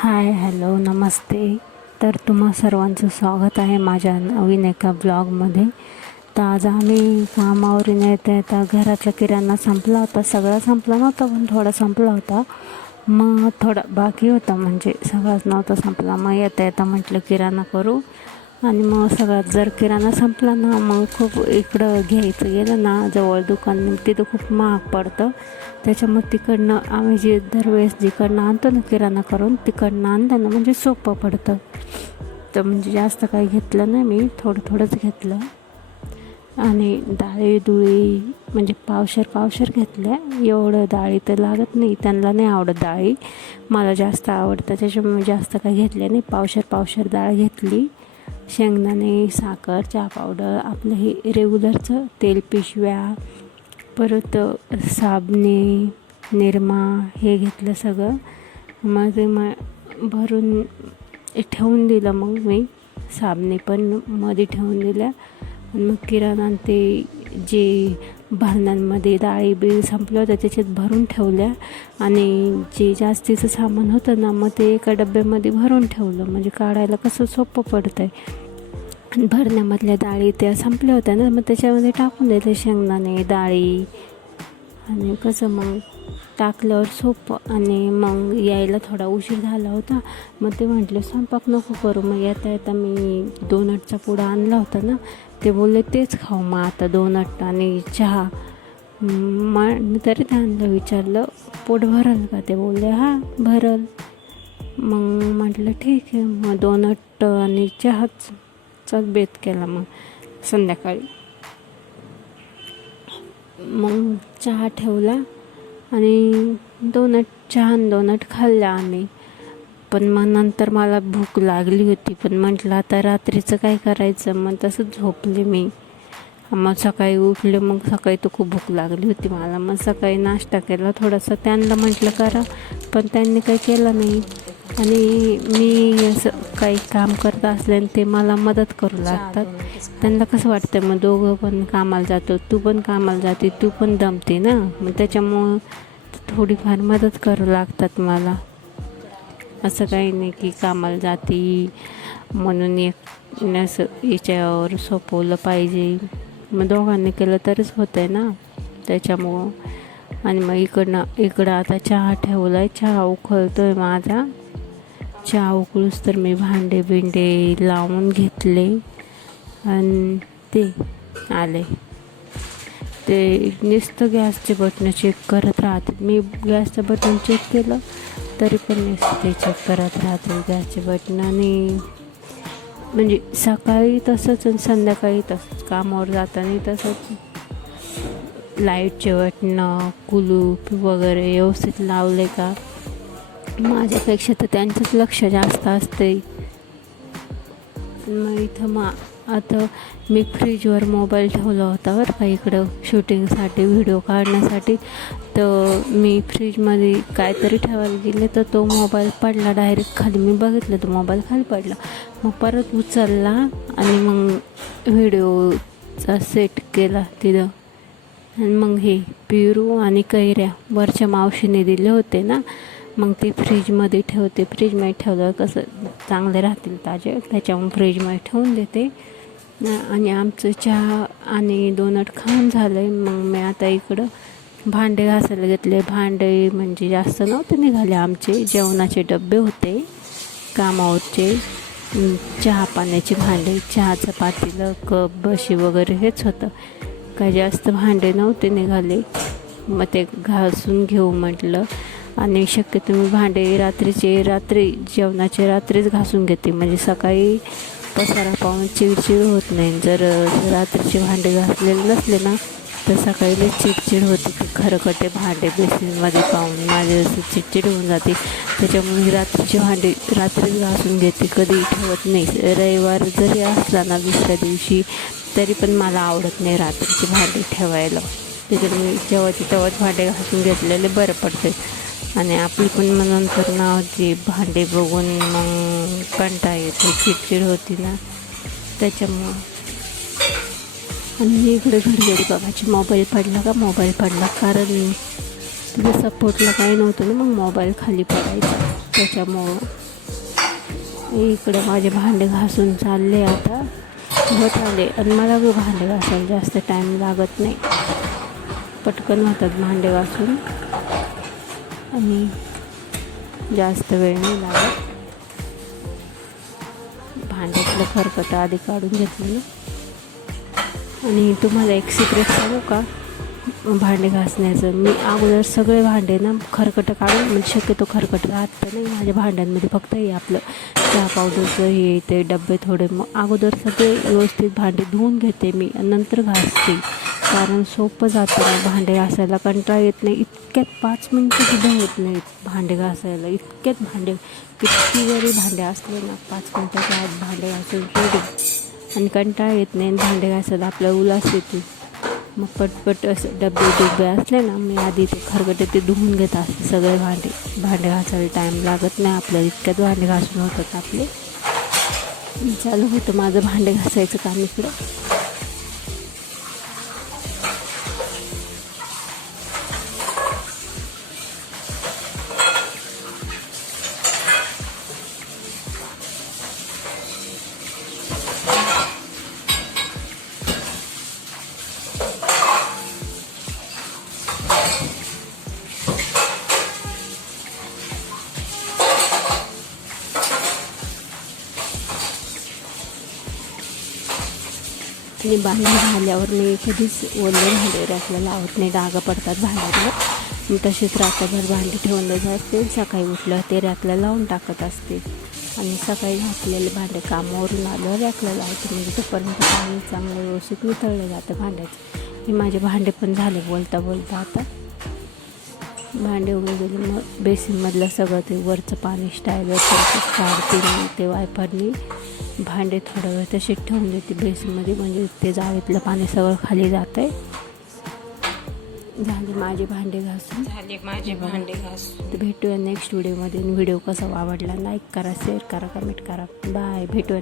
Hi hello नमस्ते. तर तुम्हा सर्वांचं स्वागत आहे माझ्या नवीन एका ब्लॉगमध्ये. तर आज आम्ही कामावरून येता येता घरातला किराणा संपला होता सगळा संपला नव्हता पण थोडा संपला होता. मग थोडा बाकी होता म्हणजे सगळाच नव्हता संपला. मग येता येता म्हटलं किराणा करू. आणि मग सगळ्यात जर किराणा संपला ना मग खूप इकडं घ्यायचं गेलं ना जवळ दुकान तिथं खूप महाग पडतं. त्याच्यामुळे तिकडनं आम्ही जे दरवेळेस जिकडनं आणतो ना किराणा करून तिकडनं आणलं ना म्हणजे सोपं पडतं. तर म्हणजे जास्त काही घेतलं नाही मी थोडं थोडंच घेतलं. आणि डाळी डुळी म्हणजे पावशर पावशर घेतल्या. एवढं डाळी तर लागत नाही त्यांना नाही आवडत डाळी. मला जास्त आवडतं त्याच्यामुळे मी जास्त काही घेतल्या नाही. पावशर पावशर डाळ घेतली. शेंगदाणे साखर चहा पावडर आपलं हे रेग्युलरचं तेल पिशव्या परत साबणे निरमा हे घेतलं सगळं. मग ते मग भरून ठेवून दिलं मग मी. साबणे पण मध्ये ठेवून दिल्या. मग किराणा ते जे भरण्यांमध्ये डाळी बिळी संपलं होतं त्याच्यात भरून ठेवल्या. आणि जे जास्तीचं सामान होतं ना मग ते एका डब्यामध्ये भरून ठेवलं. म्हणजे काढायला कसं सोपं पडतं आहे आणि भरण्यामधल्या डाळी त्या संपल्या होत्या ना मग त्याच्यामध्ये टाकून द्यायचं शेंगदाणे डाळी. आणि कसं मग टाकल्यावर सोपं. आणि मग यायला थोडा उशीर झाला होता. मग ते म्हटलं स्वयंपाक नको करू. मग येता येता मी डोनटचा पुडा आणला होता ना ते बोलले तेच खाऊ मग आता दोनट आणि चहा. मग तरी त्यांना विचारलं पोट भरल का? ते बोलले हां भरल. मग म्हटलं ठीक आहे. मग दोनट आणि चहाच बेत केला मग संध्याकाळी. मग चहा ठेवला आणि दोनट चहा दोनट खाल्ला आम्ही. पण मग नंतर मला भूक लागली होती. पण म्हटलं आता रात्रीचं काय करायचं? मग तसंच झोपले मी. मग सकाळी उठले मग सकाळी तर खूप भूक लागली होती मला. मग सकाळी नाश्ता केला थोडासा. त्यांना म्हटलं करा. पण त्यांनी काही केलं नाही. आणि मी असं काही काम करत असल्याने ते मला मदत करू लागतात. त्यांना कसं वाटतं मग दोघं पण कामाला जातो तू पण कामाला जाते तू पण दमते ना? मग त्याच्यामुळं थोडीफार मदत करू लागतात मला. असं काही नाही की कामाला जाते म्हणून एक असं याच्यावर सोपवलं पाहिजे. मग दोघांनी केलं तरच होतं आहे ना? त्याच्यामुळं. आणि मग इकडनं इकडं आता चहा ठेवला आहे चहा उखळतो आहे माझा. चहा उकळूस तर मी भांडे बिंडे लावून घेतले. आणि ते आले. ते नुसतं गॅसचे बटणं चेक करत राहते. मी गॅसचं बटन चेक केलं. तरी पण नुसतं ते चेक करत राहते. गॅसचे बटनाने आणि म्हणजे सकाळी तसंच आणि संध्याकाळी तसंच कामावर जाताना तसंच. लाईटचे बटणं कुलूप वगैरे व्यवस्थित लावले का? माझ्यापेक्षा तर त्यांचंच लक्ष जास्त असते मग इथं मग आता मी फ्रीजवर मोबाईल ठेवला होता बरं का इकडं शूटिंगसाठी व्हिडिओ काढण्यासाठी. तर मी फ्रीजमध्ये काहीतरी ठेवायला गेले तर तो मोबाईल पडला डायरेक्ट खाली. मी बघितलं तो मोबाईल खाली पडला. मग परत उचलला आणि मग व्हिडिओचा सेट केला तिथं. आणि मग हे पिरू आणि कैऱ्या वरच्या मावशीने दिले होते ना मग ते फ्रीजमध्ये ठेवते. फ्रीजमध्ये ठेवलं कसं चांगले राहतील ताजे. त्याच्यामुळे फ्रीजमध्ये ठेवून देते. आणि आमचं चहा आणि दोनट खाऊन झालं आहे मग मी आता इकडं भांडे घासायला घेतले. भांडे म्हणजे जास्त नव्हते निघाले आमचे. जेवणाचे डबे होते कामावरचे चहा पाण्याचे भांडे चहाचं पातेलं कप बशी वगैरे हेच होतं. काही जास्त भांडे नव्हते निघाले. मग ते घासून घेऊ म्हटलं. आणि शक्यतो मी भांडे रात्रीचे रात्री जेवणाचे रात्रीच घासून घेते. म्हणजे सकाळी पसारा पाहून चिडचिड होत नाही. जर रात्रीचे भांडे घासलेले नसले ना तर सकाळीला चिडचिड होते की खरकटे भांडे बेसिनमध्ये पाहून माझे असं चिडचिड होऊन जाते. त्याच्यामुळे रात्रीचे भांडे रात्रीच घासून घेते. कधी ठेवत नाही. रविवार जरी असला ना दुसऱ्या दिवशी तरी पण मला आवडत नाही रात्रीचे भांडे ठेवायला. त्याच्यामुळे जेव्हा तेव्हाच भांडे घासून घेतलेले बरं पडते. आणि आपली पण मग नंतर ना जे भांडे बघून मग कंटा येते चिडचिड होती ना त्याच्यामुळं. आणि इकडे घडी बघायची मोबाईल पडला का? मोबाईल पडला कारण तिथे सपोर्टला काही नव्हतं ना मग मोबाईल खाली पडायचा. त्याच्यामुळं इकडे माझे भांडे घासून चालले आता. होत आले. आणि मला भांडे घासायला जास्त टाईम लागत नाही. पटकन होतात भांडे घासून. आणि जास्त वेळ नाही लागत. भांड्यातलं खरकट आधी काढून घेतलेलं. आणि तुम्हाला एक सिक्रेट सांगू का? भांडे घासण्याचं. मी अगोदर सगळे भांडे ना खरकटं काढून म्हणजे शक्यतो खरकट राहत नाही माझ्या भांड्यांमध्ये फक्त हे आपलं चहा पावडरचं हे ते डबे थोडे. मग अगोदर सगळे व्यवस्थित भांडे धुवून घेते मी नंतर घासते. कारण सोपं जातं ना भांडे घासायला. कंटाळा येत नाही. इतक्यात पाच मिनटं सुद्धा होत नाहीत भांडे घासायला. इतक्यात भांडे किती जरी भांडे असले ना पाच मिनटाच्या आत भांडे घासून सोडू आणि कंटाळा येत नाही भांडे घासायला आपल्या उलास येते. मग पटपट असं डबे डुबे असले ना मी आधी ते खरगटे ते धुवून घेत असते सगळे भांडे. भांडे घासायला टाईम लागत नाही आपल्याला. इतक्यात भांडे घासून होतात आपले. चालू होतं माझं भांडे घासायचं काम इकडं. आणि भांडी झाल्यावर मी कधीच ओले भांडे आपल्याला लावत नाही. डागा पडतात भांड्यावर मी तसेच रात्रभर भांडी ठेवले जाते सकाळी उठलं ते रॅकला लावून टाकत असते. आणि सकाळी घातलेले भांडे कामावरून आलं रॅकला लावते. म्हणजे तोपर्यंत पाणी चांगलं व्यवस्थित वितळलं जातं भांड्याचं. हे माझे भांडे पण झाले बोलता बोलता आता भांडे होऊन गेले मग बेसिनमधलं सगळं ते वरचं पाणी स्टाईलवर काढते मी ते वायपरनी भांडे थोडा वेळ तसेच ठेवून देते बेसिनमध्ये. म्हणजे ते जावेतलं पाणी सगळं खाली जातं आहे झाले माझे भांडे घासून. झाले माझे भांडे घास तर भेटूया नेक्स्ट व्हिडिओमध्ये व्हिडिओ कसा आवडला लाईक करा शेअर करा कमेंट करा. बाय भेटूया